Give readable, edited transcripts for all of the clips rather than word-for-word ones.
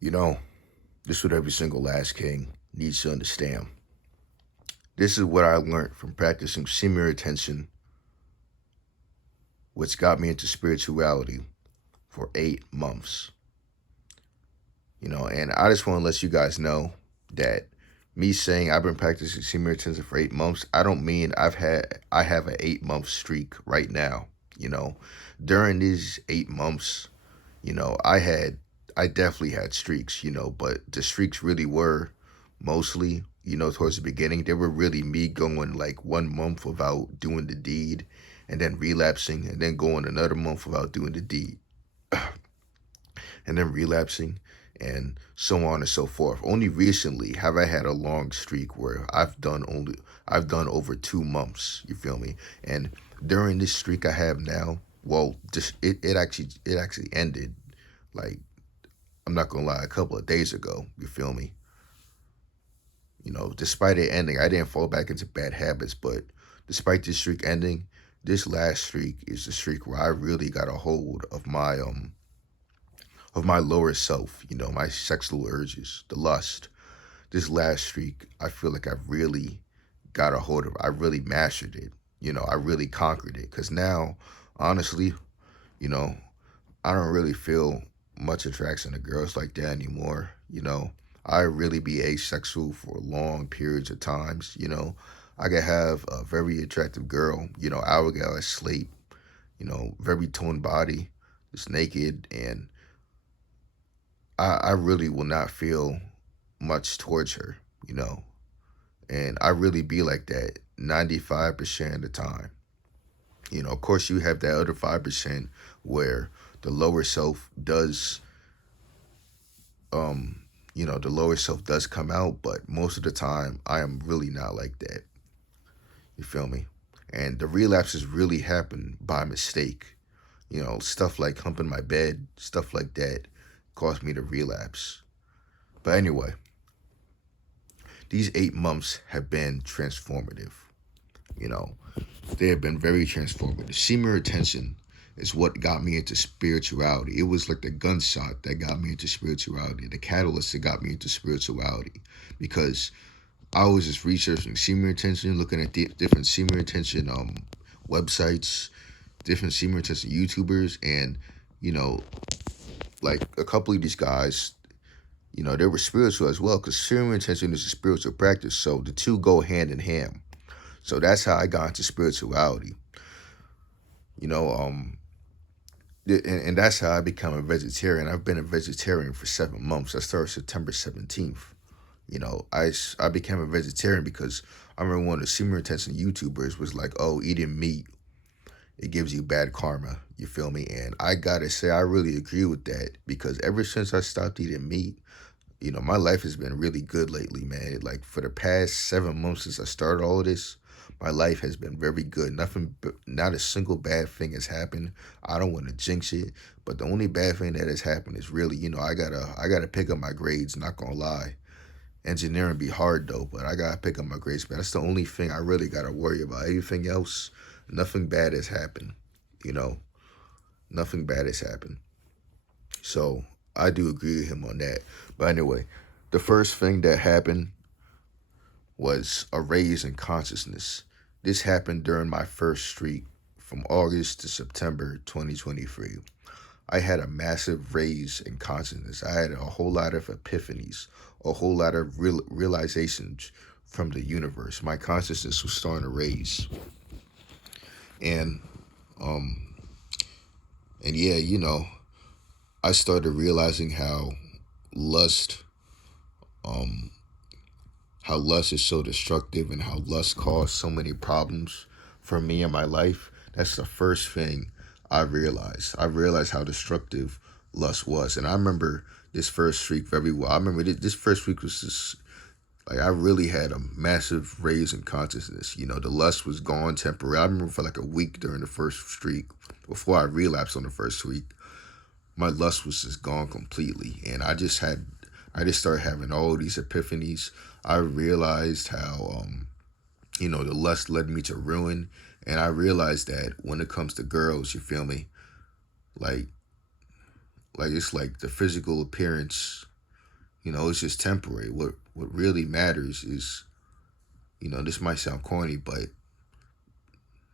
You know, this is what every single last king needs to understand. This is what I learned from practicing semen retention, which got me into spirituality for 8 months. And I just want to let you guys know that me saying I've been practicing semen retention for 8 months, I don't mean I have an 8 month streak right now. You know, during these 8 months, I definitely had streaks, but the streaks really were mostly, towards the beginning, they were really me going like 1 month without doing the deed and then relapsing and then going another month without doing the deed and then relapsing and so on and so forth. Only recently have I had a long streak where I've done over 2 months, you feel me? And during this streak I have now, well, just it actually ended, like, I'm not gonna lie, a couple of days ago, you feel me? Despite it ending, I didn't fall back into bad habits, but despite this streak ending, this last streak is the streak where I really got a hold of my lower self, my sexual urges, the lust. This last streak, I feel like I really got a hold of. I really mastered it. I really conquered it. Cause now, honestly, you know, I don't really feel much attraction to girls like that anymore. I really be asexual for long periods of times. I could have a very attractive girl, hourglass slate, very toned body, just naked, and I really will not feel much towards her, you know. And I really be like that 95% of the time. Of course, you have that other 5% where the lower self does, um, the lower self does come out, but most of the time, I am really not like that. You feel me? And the relapses really happen by mistake. Stuff like humping my bed, stuff like that caused me to relapse. But anyway, these 8 months have been transformative. You know, they have been very transformative. Semen retention is what got me into spirituality. It was like the gunshot that got me into spirituality, the catalyst that got me into spirituality. Because I was just researching semen retention, looking at different semen retention websites, different semen retention YouTubers, and you know, like a couple of these guys, they were spiritual as well, because semen retention is a spiritual practice, so the two go hand in hand. So that's how I got into spirituality. You know, and that's how I become a vegetarian. I've been a vegetarian for 7 months. I started September 17th. I became a vegetarian because I remember one of the semen retention YouTubers was like, "Oh, eating meat, it gives you bad karma." You feel me? And I gotta say, I really agree with that, because ever since I stopped eating meat, my life has been really good lately, man. Like, for the past 7 months since I started all of this, my life has been very good. Not a single bad thing has happened. I don't want to jinx it, but the only bad thing that has happened is really, I gotta pick up my grades. Not gonna lie, engineering be hard though, but I gotta pick up my grades. But that's the only thing I really gotta worry about. Anything else, nothing bad has happened. You know, nothing bad has happened. So I do agree with him on that. But anyway, the first thing that happened was a raise in consciousness. This happened during my first streak from August to September 2023. I had a massive raise in consciousness. I had a whole lot of epiphanies, a whole lot of realizations from the universe. My consciousness was starting to raise. And um and yeah, I started realizing lust um how lust is so destructive and how lust caused so many problems for me in my life. That's the first thing I realized. I realized how destructive lust was. And I remember this first streak very well. I remember this first week was just like, I really had a massive raise in consciousness. The lust was gone temporarily. I remember for like a week during the first streak, before I relapsed on the first week, my lust was just gone completely. And I just started having all these epiphanies. I realized how, the lust led me to ruin. And I realized that when it comes to girls, you feel me? Like, it's like the physical appearance. It's just temporary. What really matters is, this might sound corny, but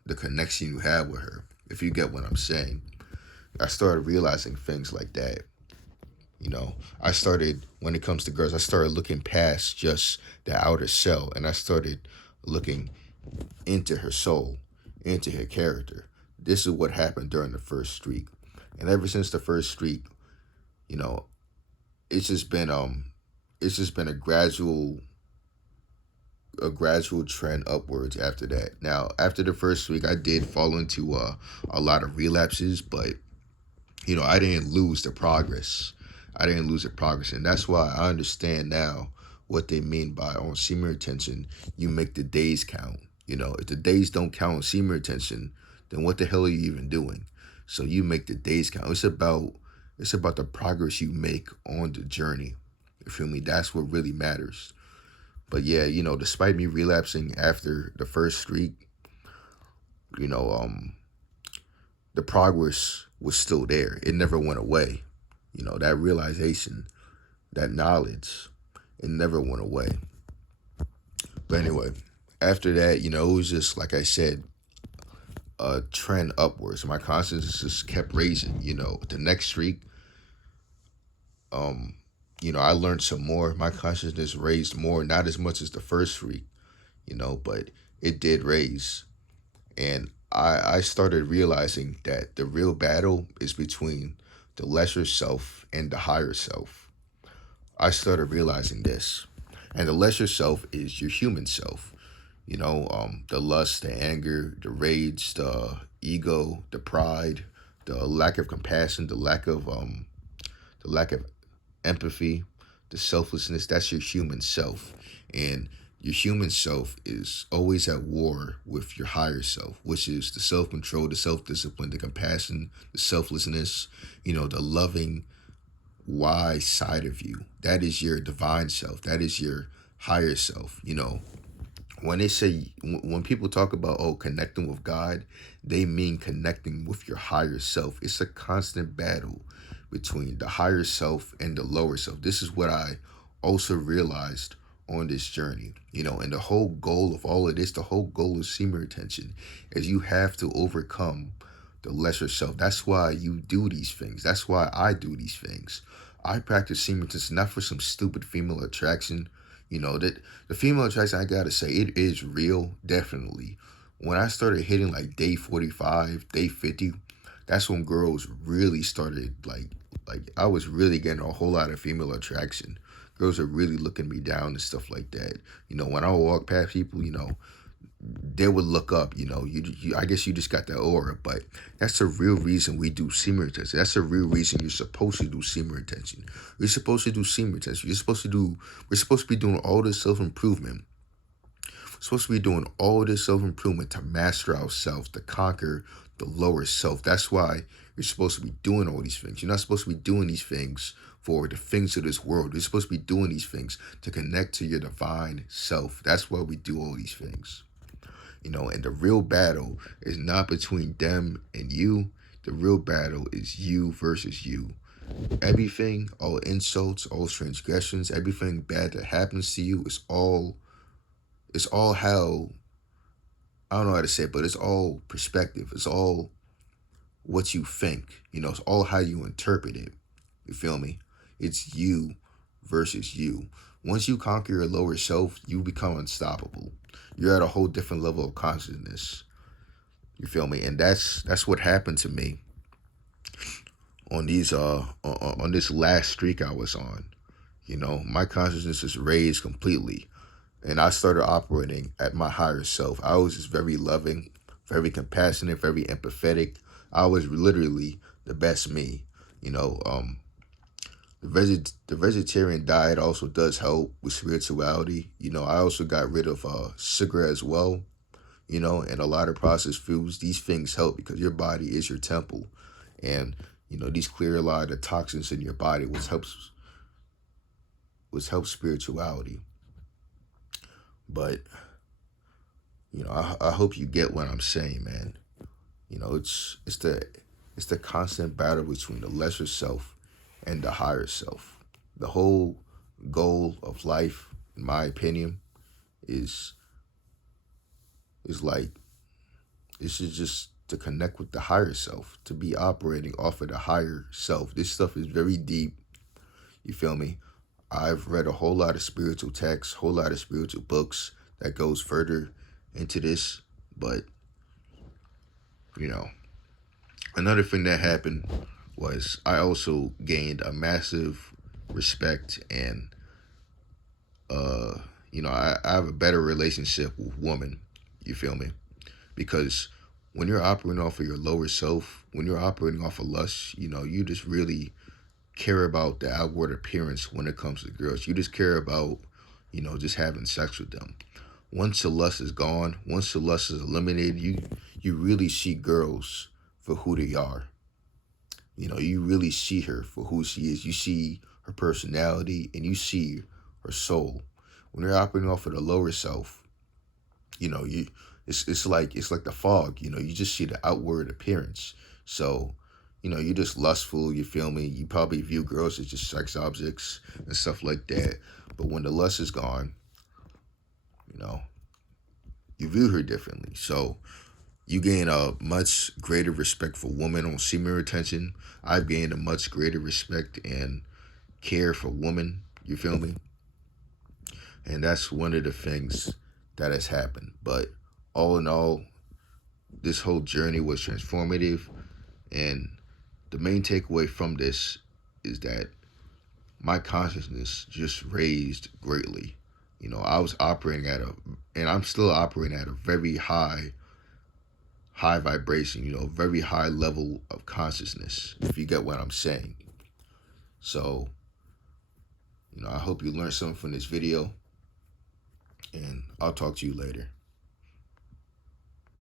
the connection you have with her. If you get what I'm saying, I started realizing things like that. I started, when it comes to girls, I started looking past just the outer shell, and I started looking into her soul, into her character. This is what happened during the first streak, and ever since the first streak, you know, it's just been it's just been a gradual trend upwards after that. Now, after the first week, I did fall into a lot of relapses, but I didn't lose the progress. I didn't lose the progress, and that's why I understand now what they mean by on semen retention. You make the days count. If the days don't count on semen retention, then what the hell are you even doing? So you make the days count. It's about the progress you make on the journey. You feel me? That's what really matters. But yeah, despite me relapsing after the first streak, you know, the progress was still there. It never went away. That realization, that knowledge, it never went away. But anyway, after that, it was just like I said, a trend upwards. My consciousness just kept raising. The next streak, um, I learned some more. My consciousness raised more, not as much as the first streak, but it did raise. And I started realizing that the real battle is between the lesser self and the higher self. I started realizing this. And the lesser self is your human self. The lust, the anger, the rage, the ego, the pride, the lack of compassion, the lack of empathy, the selflessness. That's your human self. And your human self is always at war with your higher self, which is the self control, the self discipline, the compassion, the selflessness, the loving, wise side of you. That is your divine self. That is your higher self. When they say, when people talk about, connecting with God, they mean connecting with your higher self. It's a constant battle between the higher self and the lower self. This is what I also realized on this journey. And the whole goal of all of this, the whole goal of semen retention, is you have to overcome the lesser self. That's why you do these things. That's why I do these things. I practice semen retention not for some stupid female attraction. That the female attraction, I gotta say, it is real, definitely. When I started hitting like day 45, day 50, that's when girls really started like I was really getting a whole lot of female attraction. Girls are really looking me down and stuff like that. When I walk past people, they would look up. I guess you just got that aura, but that's the real reason we do semen retention. That's the real reason you're supposed to do semen retention. You're supposed to do semen retention. We're supposed to be doing all this self-improvement. We're supposed to be doing all this self-improvement to master ourselves, to conquer the lower self. That's why you're supposed to be doing all these things. You're not supposed to be doing these things for the things of this world. You're supposed to be doing these things to connect to your divine self. That's why we do all these things. And the real battle is not between them and you. The real battle is you versus you. Everything, all insults, all transgressions, everything bad that happens to you it's all how, I don't know how to say it, but it's all perspective. It's all what you think. It's all how you interpret it. You feel me? It's you versus you. Once you conquer your lower self, you become unstoppable. You're at a whole different level of consciousness. You feel me? And that's what happened to me on this last streak I was on. My consciousness is raised completely, and I started operating at my higher self. I was just very loving, very compassionate, very empathetic. I was literally the best me. You know, the vegetarian diet also does help with spirituality. I also got rid of sugar as well. And a lot of processed foods. These things help because your body is your temple, and these clear a lot of the toxins in your body, which helps spirituality. But I hope you get what I'm saying, man. It's the constant battle between the lesser self and the higher self. The whole goal of life, in my opinion, is is like it's just to connect with the higher self, to be operating off of the higher self. This stuff is very deep. You feel me? I've read a whole lot of spiritual texts, whole lot of spiritual books that goes further into this. But, you know, another thing that happened was I also gained a massive respect and uh I have a better relationship with women. You feel me? Because when you're operating off of your lower self, when you're operating off of lust, you just really care about the outward appearance when it comes to girls. You just care about, just having sex with them. Once the lust is gone, once the lust is eliminated, you really see girls for who they are. You really see her for who she is. You see her personality and you see her soul. When you're operating off of the lower self, you it's like the fog. You just see the outward appearance. So, you're just lustful. You feel me? You probably view girls as just sex objects and stuff like that. But when the lust is gone, you know you view her differently. So you gain a much greater respect for women on semen retention. I've gained a much greater respect and care for women. You feel me? And that's one of the things that has happened. But all in all, this whole journey was transformative. And the main takeaway from this is that my consciousness just raised greatly. I was operating and I'm still operating at a very high vibration, very high level of consciousness, if you get what I'm saying. So, I hope you learned something from this video, and I'll talk to you later.